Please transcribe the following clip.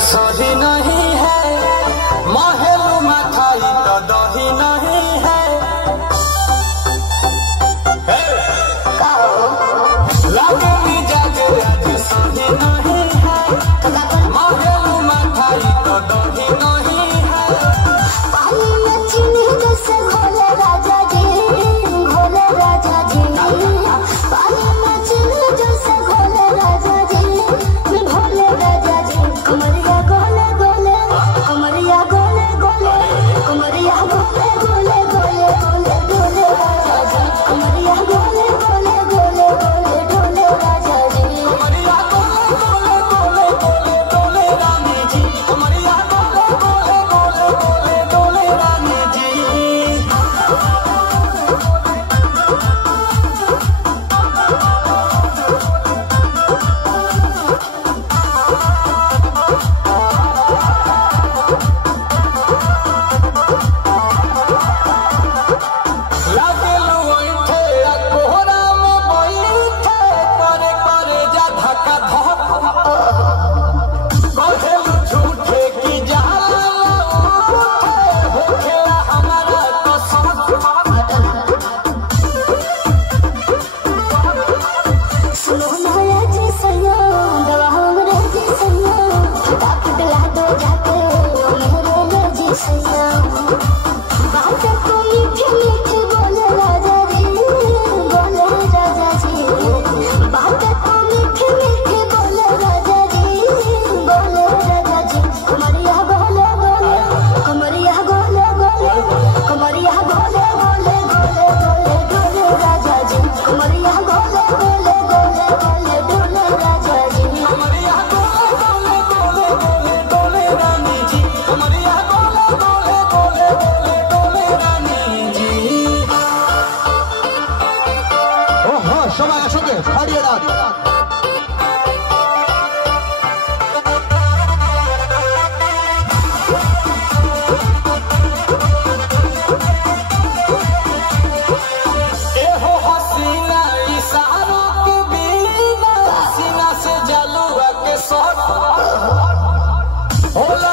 सही नहीं है, महलू मथाई तो दही नहीं है। लगे मिजाज आज सही नहीं है, महलू मथाई तो दही नहीं है। पानी में चीनी जैसे घोले राजा जी, घोले राजा जी। पानी में चीनी जैसे घोले राजा जी, घोले राजा जी। कमरिया गोले गोले, कमरिया गोले गोले, कमरिया गोले गोले गोले गोले डोले राजा जी। कमरिया गोले गोले गोले गोले डोले राजा जी। कमरिया गोले गोले गोले गोले डोले रानी जी, कमरिया गोले गोले गोले गोले डोले रानी जी। लागेलू ओइठे आ कोहरा में बैठे, करे करे जा धक्का धक। कहेलू झूठे की जाला उठे, होखेला हमारा कसम। सुनो नया जी सैया, दवा हमरे जी सैया, फटाफट ला दो जाके मेरे ले जी सैया। बात को मीठी मीठी बोले राजा जी, बोले राजा जी। बात को मीठी मीठी बोले राजा जी, बोले राजा जी। कमरिया गोले गोले, कमरिया गोले गोले, कमरिया गोले गोले गोले गोले डोले राजा जी। कमरिया गोले गोले गोले गोले डोले राजा जी। कमरिया गोले गोले गोले गोले डोले रानी जी, कमरिया गोले गोले गोले गोले डोले रानी जी। ওহো সবাই একসঙ্গে ফাড়িয়ে ডাক। एहो हसीना इशारों के बिना, सीना से जलुआ के शॉट होला।